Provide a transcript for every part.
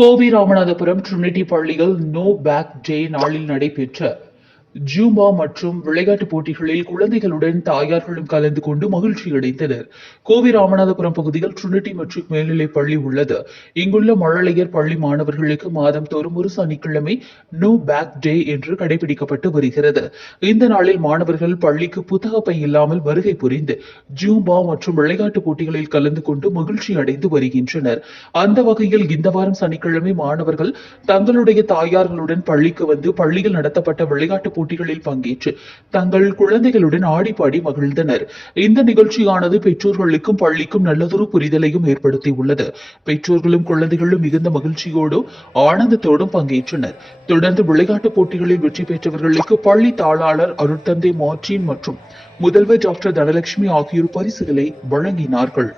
Kovai Ramanathapuram Trinity பள்ளியில் no back டே நாளில் நடைபெற்ற ஜூம்பா மற்றும் விளையாட்டுப் போட்டிகளில் குழந்தைகளுடன் தாயார்களும் கலந்து கொண்டு மகிழ்ச்சி அடைந்தனர். கோவை ராமநாதபுரம் பகுதியில் ட்ரினிட்டி மெட்ரிக் மேல்நிலைப் பள்ளி உள்ளது. இங்குள்ள மழலையர் பள்ளி மாணவர்களுக்கு மாதம்தோறும் ஒரு சனிக்கிழமை நோ பேக் டே என்று கடைபிடிக்கப்பட்டு வருகிறது. இந்த நாளில் மாணவர்கள் பள்ளிக்கு புத்தக பை இல்லாமல் வருகை புரிந்து ஜூம்பா மற்றும் விளையாட்டுப் போட்டிகளில் கலந்து கொண்டு மகிழ்ச்சி அடைந்து வருகின்றனர். அந்த வகையில் இந்த வாரம் சனிக்கிழமை மாணவர்கள் தங்களுடைய தாயார்களுடன் பள்ளிக்கு வந்து பள்ளியில் நடத்தப்பட்ட விளையாட்டுப் போட்டிகளில் பங்கேற்று தங்கள் குழந்தைகளுடன் ஆடிப்பாடி மகிழ்ந்தனர். இந்த நிகழ்ச்சியானது பெற்றோர்களுக்கும் பள்ளிக்கும் நல்லதொரு புரிதலையும் ஏற்படுத்தியுள்ளது. பெற்றோர்களும் குழந்தைகளும் மிகுந்த மகிழ்ச்சியோடும் ஆனந்தத்தோடும் பங்கேற்றனர். தொடர்ந்து விளையாட்டுப் போட்டிகளில் வெற்றி பெற்றவர்களுக்கு பள்ளி தாளாளர் அருட்தந்தை மார்டின் மற்றும் முதல்வர் டாக்டர் தனலட்சுமி ஆகியோர் பரிசுகளை வழங்கினார்கள்.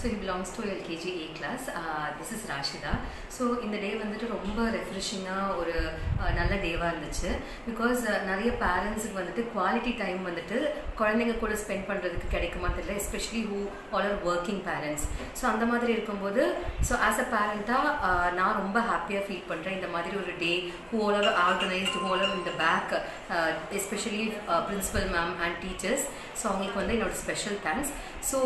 So he belongs to LKG A class. This is Rashida. So இந்த டே வந்துட்டு ரொம்ப ரெஃப்ரெஷிங்காக ஒரு நல்ல டேவாக இருந்துச்சு. பிகாஸ் நிறைய பேரண்ட்ஸுக்கு வந்துட்டு குவாலிட்டி டைம் வந்துட்டு குழந்தைங்க கூட ஸ்பெண்ட் பண்ணுறதுக்கு கிடைக்குமா தெரியல, especially who all are working parents. So அந்த மாதிரி இருக்கும்போது ஸோ ஆஸ் அ பேரண்ட்டாக நான் ரொம்ப ஹாப்பியாக ஃபீல் பண்ணுறேன். இந்த மாதிரி ஒரு day who all are organised, who all are இந்த back, especially principal ma'am and teachers. So அவங்களுக்கு வந்து என்னோட special thanks. So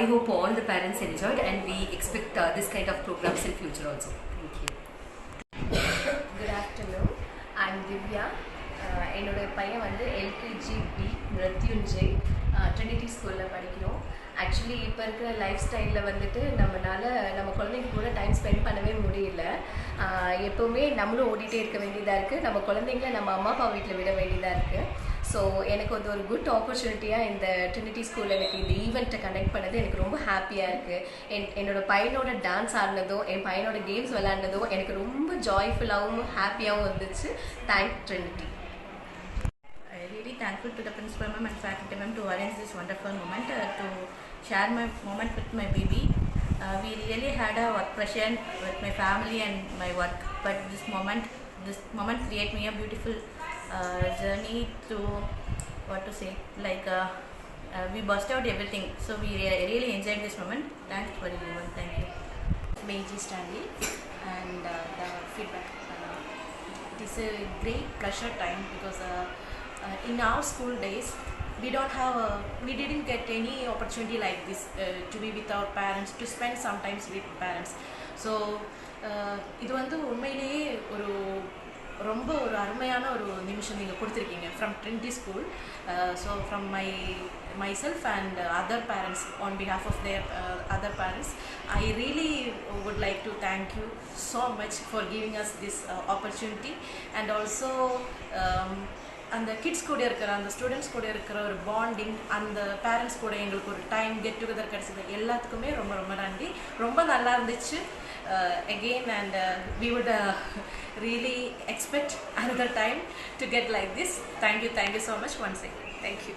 I hope all the parents enjoyed and we expect this kind of programs in future also. Thank you. Good afternoon. I'm Divya. என்னோட பையன் வந்து LKG B Mrutyunjay Trinity ஸ்கூலில் படிக்கிறோம். Actually இப்போ இருக்கிற லைஃப் ஸ்டைலில் வந்துட்டு நம்ம குழந்தைங்க கூட டைம் ஸ்பெண்ட் பண்ணவே முடியல. எப்போவுமே நம்மளும் ஓடிட்டே இருக்க வேண்டியதாக இருக்குது, நம்ம குழந்தைங்கள நம்ம அம்மா அப்பா வீட்டில் விட வேண்டியதாக இருக்குது. ஸோ எனக்கு அது ஒரு குட் ஆப்பர்ச்சுனிட்டியாக இந்த ட்ரினிட்டி ஸ்கூலில் எனக்கு இந்த ஈவெண்ட்டை கனெக்ட் பண்ணது எனக்கு ரொம்ப ஹாப்பியாக இருக்குது. என்னோடய பையனோட டான்ஸ் ஆடினதும் என் பையனோட கேம்ஸ் விளையாடினதும் எனக்கு ரொம்ப ஜாய்ஃபுல்லாகவும் ஹாப்பியாகவும் இருந்துச்சு. Thank Trinity. Really thankful to the principal ma'am and faculty ma'am to arrange this wonderful moment to share my moment with my baby. We really had a work pressure with my family and my work, but this moment create me a beautiful journey to what to say, like we burst out everything. So we really enjoyed this moment. Thanks for everyone. Thank you. Meiji Stanley, and the feedback. It is a great pleasure time because in our school days we didn't get any opportunity like this to be with our parents, to spend sometimes with parents. So இது வந்து உண்மையிலேயே ரொம்ப ஒரு அருமையான ஒரு நிமிஷம் நீங்கள் கொடுத்துருக்கீங்க from Trinity school. So from myself and other parents, on behalf of their other parents, I really would like to thank you so much for giving us this opportunity. And also அந்த kids கூட இருக்கிற அந்த students கூட இருக்கிற ஒரு bonding, அந்த parents கூட எங்களுக்கு ஒரு டைம் கெட் டுகெதர் கிடச்சிது. எல்லாத்துக்குமே ரொம்ப ரொம்ப நன்றி. ரொம்ப நல்லா இருந்துச்சு again, and we would really expect another time to get like this. Thank you so much once again. Thank you.